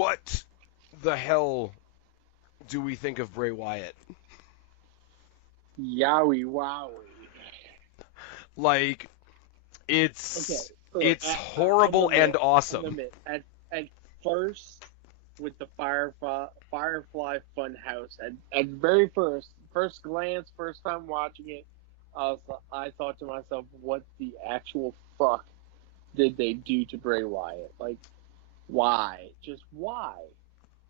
what the hell do we think of Bray Wyatt? Yowie wowie. Like, Okay, look, it's horrible and I'll awesome. admit, at first, with the Firefly Funhouse, at very first glance, first time watching it, I thought to myself, what the actual fuck did they do to Bray Wyatt? Like, why? Just why?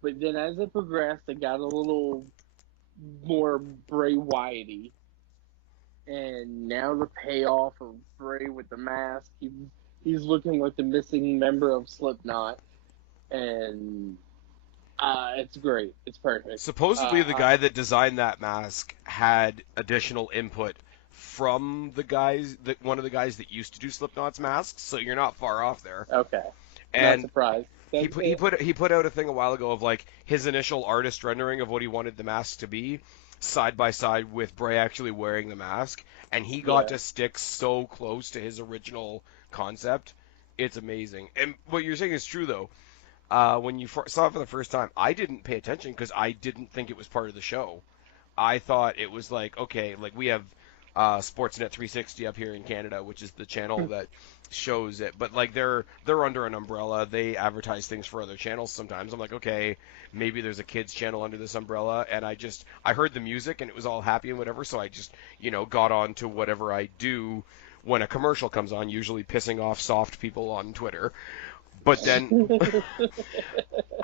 But then as it progressed, it got a little more Bray Wyatty. And now the payoff of Bray with the mask, he's looking like the missing member of Slipknot, and it's great. It's perfect. Supposedly, the guy that designed that mask had additional input from one of the guys that used to do Slipknot's masks. So you're not far off there. Okay, And not surprised. he put out a thing a while ago of like his initial artist rendering of what he wanted the mask to be, side by side with Bray actually wearing the mask, and he got to stick so close to his original concept. It's amazing. And what you're saying is true though. When you saw it for the first time, I didn't pay attention because I didn't think it was part of the show. I thought it was like, okay, like we have Sportsnet 360 up here in Canada, which is the channel that shows it, but like they're under an umbrella. They advertise things for other channels sometimes. I'm like, okay, maybe there's a kids channel under this umbrella, and I heard the music and it was all happy and whatever, so I just got on to whatever I do when a commercial comes on, usually pissing off soft people on Twitter. But then,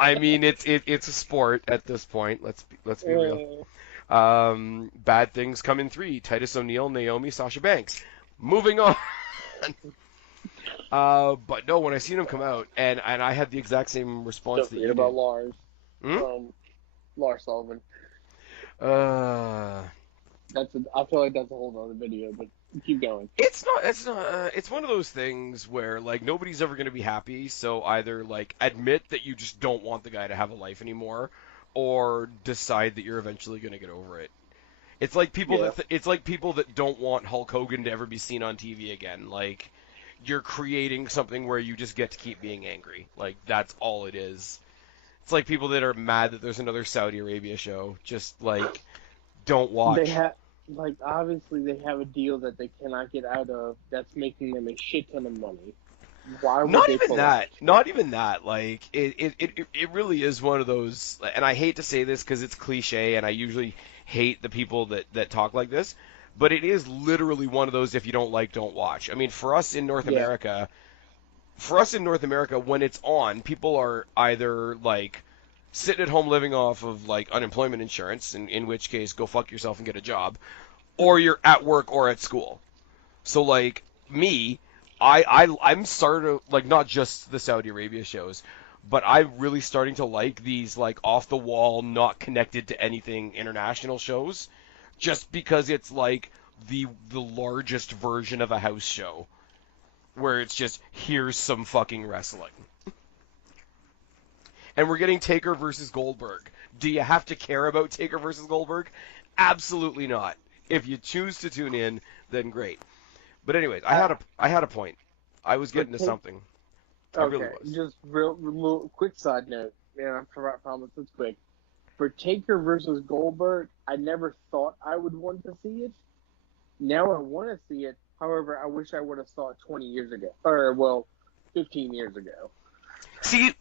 I mean, it's a sport at this point. Let's be real. Bad things come in 3: Titus O'Neil, Naomi, Sasha Banks. Moving on. But no, when I seen him come out, and I had the exact same response that you did. About Lars. Lars Sullivan. I feel like that's a whole other video, but keep going. It's not. It's one of those things where like nobody's ever going to be happy. So either like admit that you just don't want the guy to have a life anymore, or decide that you're eventually going to get over it. It's like people that don't want Hulk Hogan to ever be seen on TV again. Like you're creating something where you just get to keep being angry. Like that's all it is. It's like people that are mad that there's another Saudi Arabia show. Just like don't watch. Obviously they have a deal that they cannot get out of that's making them a shit ton of money. Why would Not they even pull that. out? Not even that. Like it really is one of those. And I hate to say this because it's cliche, and I usually hate the people that talk like this. But it is literally one of those. If you don't like, don't watch. I mean, for us in North America, when it's on, people are either like sitting at home living off of like unemployment insurance, in which case go fuck yourself and get a job, or you're at work or at school. So like me, I'm starting to like not just the Saudi Arabia shows, but I'm really starting to like these like off the wall, not connected to anything international shows, just because it's like the largest version of a house show, where it's just here's some fucking wrestling. And we're getting Taker versus Goldberg. Do you have to care about Taker versus Goldberg? Absolutely not. If you choose to tune in, then great. But anyways, I had a point. I was getting to something. I really was. Just real quick side note. Yeah, I promise it's quick. For Taker versus Goldberg, I never thought I would want to see it. Now I want to see it. However, I wish I would have saw it 20 years ago. Or, well, 15 years ago. See,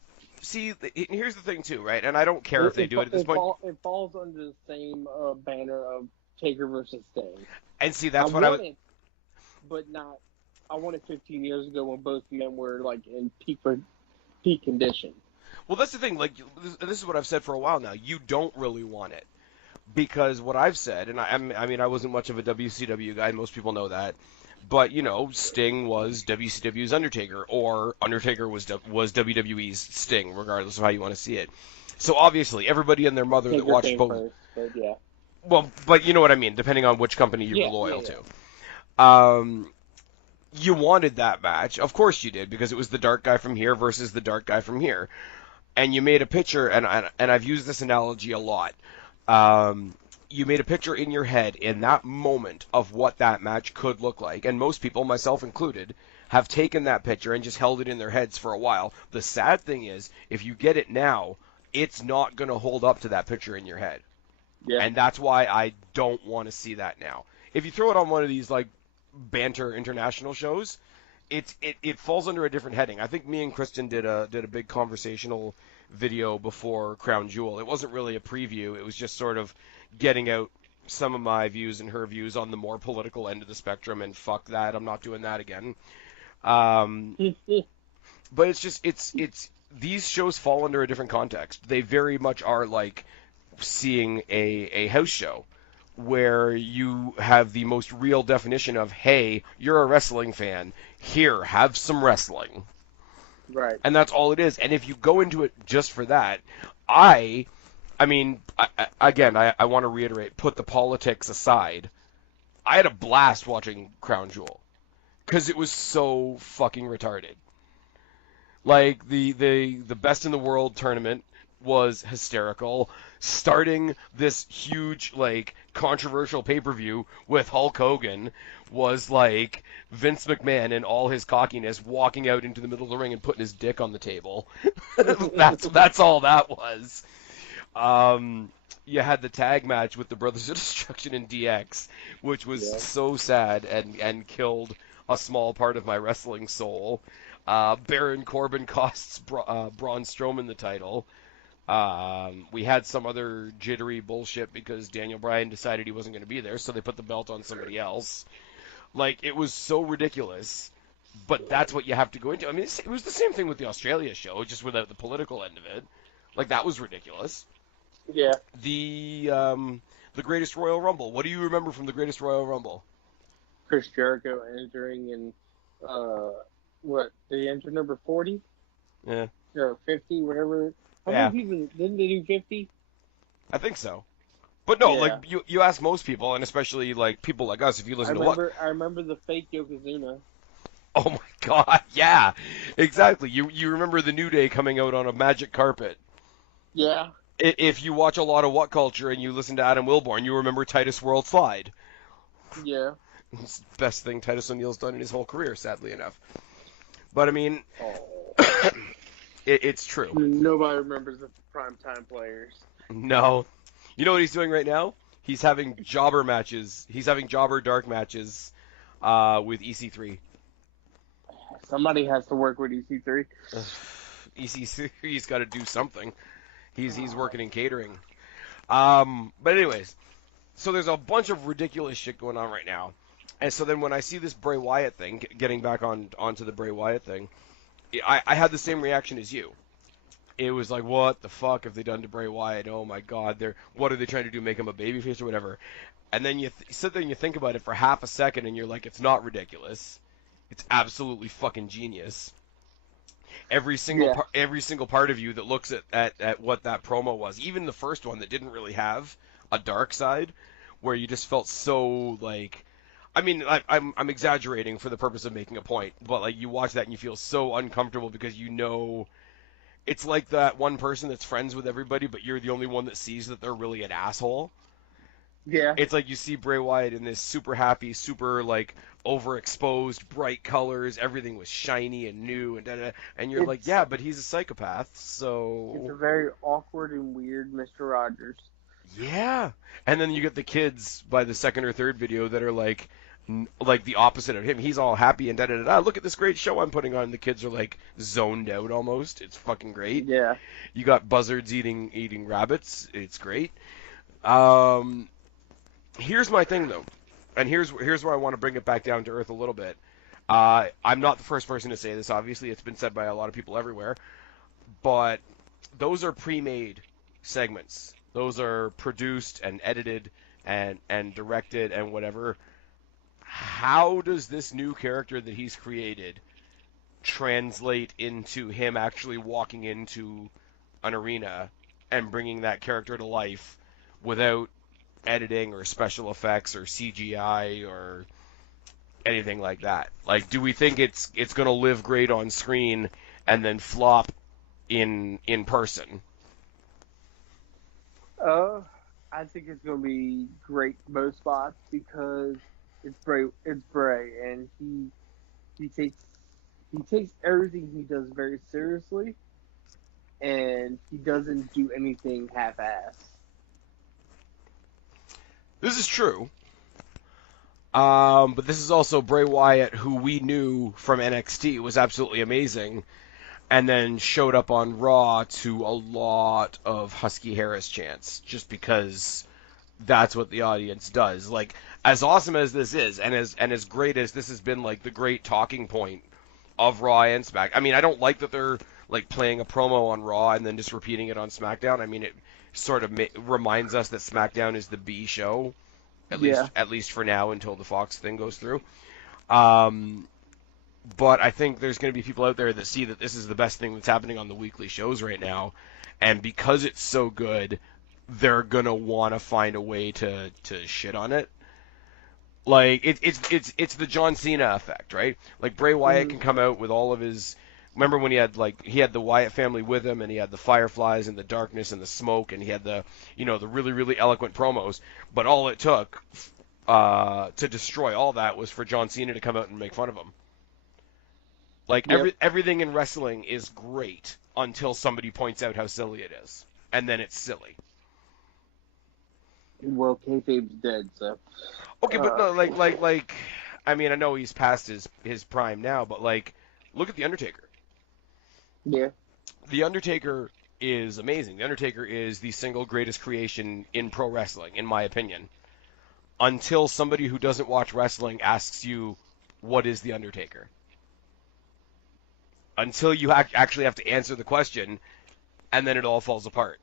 here's the thing too, right? And I don't care if they do it at this point. It falls under the same banner of Taker versus Sting. And see, that's what I would. But not. I wanted 15 years ago when both men were like in peak condition. Well, that's the thing. Like, this is what I've said for a while now. You don't really want it because what I've said, and I mean, I wasn't much of a WCW guy. Most people know that. But, Sting was WCW's Undertaker, or Undertaker was WWE's Sting, regardless of how you want to see it. So, obviously, everybody and their mother that watched both... First, but yeah. Well, but you know what I mean, depending on which company you were loyal to. You wanted that match. Of course you did, because it was the dark guy from here versus the dark guy from here. And you made a picture, and I've used this analogy a lot. You made a picture in your head in that moment of what that match could look like, and most people, myself included, have taken that picture and just held it in their heads for a while. The sad thing is, if you get it now, it's not going to hold up to that picture in your head. Yeah. And that's why I don't want to see that now. If you throw it on one of these like banter international shows, it falls under a different heading. I think me and Kristen did a big conversational video before Crown Jewel. It wasn't really a preview. It was just sort of getting out some of my views and her views on the more political end of the spectrum. And fuck that, I'm not doing that again. But it's just it's these shows fall under a different context. They very much are like seeing a house show where you have the most real definition of, hey, you're a wrestling fan. Here, have some wrestling. Right. And that's all it is. And if you go into it just for that, I mean, I want to reiterate, put the politics aside. I had a blast watching Crown Jewel because it was so fucking retarded. Like the best in the world tournament was hysterical. Starting this huge like controversial pay-per-view with Hulk Hogan was like Vince McMahon in all his cockiness walking out into the middle of the ring and putting his dick on the table. That's all that was. You had the tag match with the Brothers of Destruction and DX, which was so sad and killed a small part of my wrestling soul. Baron Corbin costs Braun Strowman the title. We had some other jittery bullshit because Daniel Bryan decided he wasn't going to be there, so they put the belt on somebody else. Like, it was so ridiculous, but that's what you have to go into. I mean, it was the same thing with the Australia show, just without the political end of it. Like, that was ridiculous. Yeah. The Greatest Royal Rumble. What do you remember from the Greatest Royal Rumble? Chris Jericho entering in, what, did he enter number 40? Yeah. Or 50, whatever. How many people, didn't they do 50? I think so. But no, like, you ask most people, and especially, like, people like us, if you listen to what... I remember the fake Yokozuna. Oh my god, yeah, exactly. You remember the New Day coming out on a magic carpet. Yeah. If you watch a lot of What Culture and you listen to Adam Wilborn, you remember Titus World Slide. Yeah. It's the best thing Titus O'Neil's done in his whole career, sadly enough. But, I mean, it's true. Nobody remembers the primetime players. No. You know what he's doing right now? He's having jobber matches. He's having jobber dark matches with EC3. Somebody has to work with EC3. EC3's got to do something. He's working in catering. But anyways, so there's a bunch of ridiculous shit going on right now. And so then when I see this Bray Wyatt thing, getting back onto the Bray Wyatt thing, I had the same reaction as you. It was like, what the fuck have they done to Bray Wyatt? Oh my god, what are they trying to do, make him a babyface or whatever? And then you sit there and you think about it for half a second and you're like, it's not ridiculous. It's absolutely fucking genius. Every single part of you that looks at what that promo was, even the first one that didn't really have a dark side, where you just felt so like, I mean, I'm exaggerating for the purpose of making a point, but like you watch that and you feel so uncomfortable because you know it's like that one person that's friends with everybody, but you're the only one that sees that they're really an asshole. Yeah. It's like you see Bray Wyatt in this super happy, super like overexposed, bright colors. Everything was shiny and new, and you're like, yeah, but he's a psychopath, so it's a very awkward and weird Mr. Rogers. Yeah, and then you get the kids by the second or third video that are like the opposite of him. He's all happy and da-da-da-da. Look at this great show I'm putting on. The kids are like zoned out almost. It's fucking great. Yeah. You got buzzards eating rabbits. It's great. Here's my thing though, and here's where I want to bring it back down to earth a little bit. I'm not the first person to say this. Obviously, it's been said by a lot of people everywhere, but those are pre-made segments. Those are produced and edited and directed and whatever. How does this new character that he's created translate into him actually walking into an arena and bringing that character to life without editing or special effects or CGI or anything like that? Like, do we think it's going to live great on screen and then flop in person? I think it's going to be great in most spots because it's Bray, and he takes He takes everything he does very seriously, and he doesn't do anything half-ass. This is true. But this is also Bray Wyatt, who we knew from NXT was absolutely amazing, and then showed up on Raw to a lot of Husky Harris chants, just because that's what the audience does. Like, as awesome as this is, and as great as this has been, like the great talking point of Raw and Smack. I mean, I don't like that they're like playing a promo on Raw and then just repeating it on SmackDown. I mean, it sort of reminds us that SmackDown is the B show, Yeah, at least for now until the Fox thing goes through. Um, but I think there's going to be people out there that see that this is the best thing that's happening on the weekly shows right now, and because it's so good, they're gonna want to find a way to shit on it. Like it's the John Cena effect, right? Like Bray Wyatt mm-hmm. can come out with all of his. Remember when he had the Wyatt family with him, and he had the fireflies and the darkness and the smoke, and he had the really really eloquent promos. But all it took to destroy all that was for John Cena to come out and make fun of him. Like Yep. everything in wrestling is great until somebody points out how silly it is, and then it's silly. Well, kayfabe's dead, so. Okay, but Uh, no, I mean, I know he's past his prime now, but like, look at the Undertaker. yeah. The Undertaker is amazing. The Undertaker is the single greatest creation in pro wrestling, in my opinion. Until somebody who doesn't watch wrestling asks you, "What is the Undertaker?" Until you actually have to answer the question, and then it all falls apart.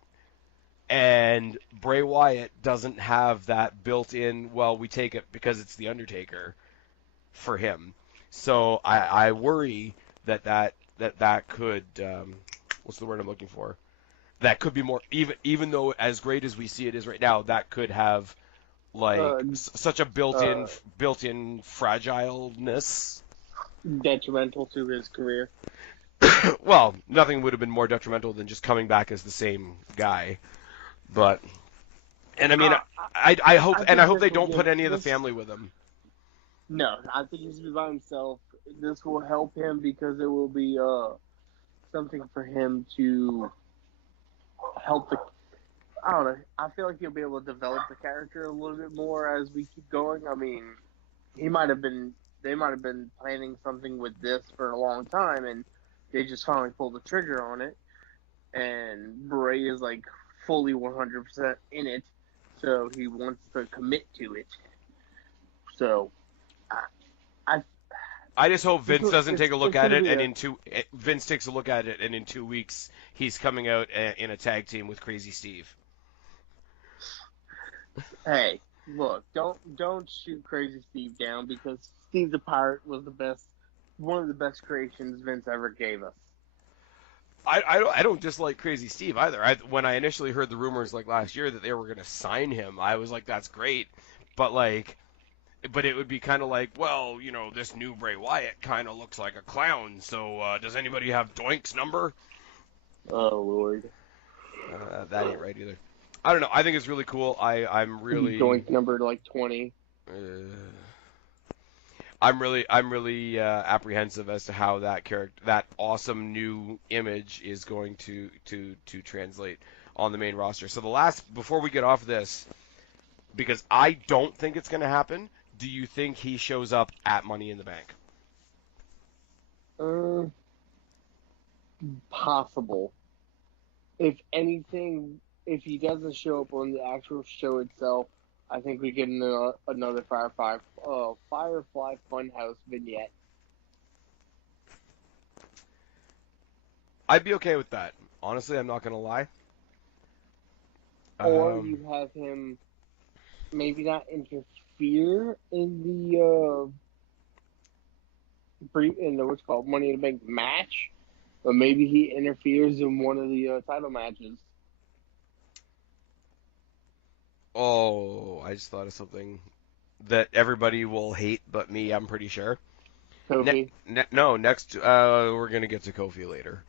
And Bray Wyatt doesn't have that built-in. Well, we take it because it's the Undertaker for him. So I worry that could what's the word I'm looking for? That could be more even though as great as we see it is right now, that could have Uh, like such a uh, built-in fragileness. Detrimental to his career. Well, nothing would have been more detrimental than just coming back as the same guy. But and I mean, Uh, I I think hope this they will don't put give any of the this. family with him. No, I think he's by himself. This will help him because it will be something for him to help the. I don't know. I feel like he'll be able to develop the character a little bit more as we keep going. I mean, he might have been. They might have been planning something with this for a long time, and they just finally pulled the trigger on it. And Bray is like fully 100% in it, so he wants to commit to it. So I, I I just hope Vince doesn't take a look it's at gonna it, be and a. in two Vince takes a look at it, and in 2 weeks he's coming out in a tag team with Crazy Steve. Hey, look, don't shoot Crazy Steve down because Steve the Pirate was the best, one of the best creations Vince ever gave us. I don't dislike Crazy Steve either. When I initially heard the rumors like last year that they were going to sign him, I was like, that's great, but but it would be kind of like, well, this new Bray Wyatt kind of looks like a clown. So does anybody have Doink's number? Oh Lord, That ain't right either. I don't know. I think it's really cool. I'm really Doink number like 20. uh, I'm really apprehensive as to how that character, that awesome new image, is going to translate on the main roster. So the last, before we get off this, because I don't think it's going to happen. Do you think he shows up at Money in the Bank? Uh, Possible. If anything, if he doesn't show up on the actual show itself, I think we get another Firefly Funhouse vignette. I'd be okay with that. Honestly, I'm not going to lie. Or Um, you have him maybe not interfere in the what's called Money in the Bank match, but maybe he interferes in one of the title matches. oh, I just thought of something that everybody will hate, but me, I'm pretty sure. Kofi. No, next we're gonna get to Kofi later.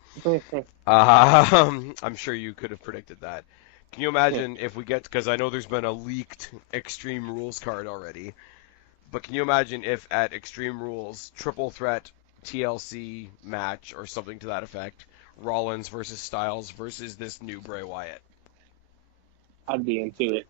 I'm sure you could have predicted that. Can you imagine if we get, because I know there's been a leaked Extreme Rules card already, but can you imagine if at Extreme Rules Triple Threat TLC match or something to that effect. Rollins versus Styles versus this new Bray Wyatt. I'd be into it.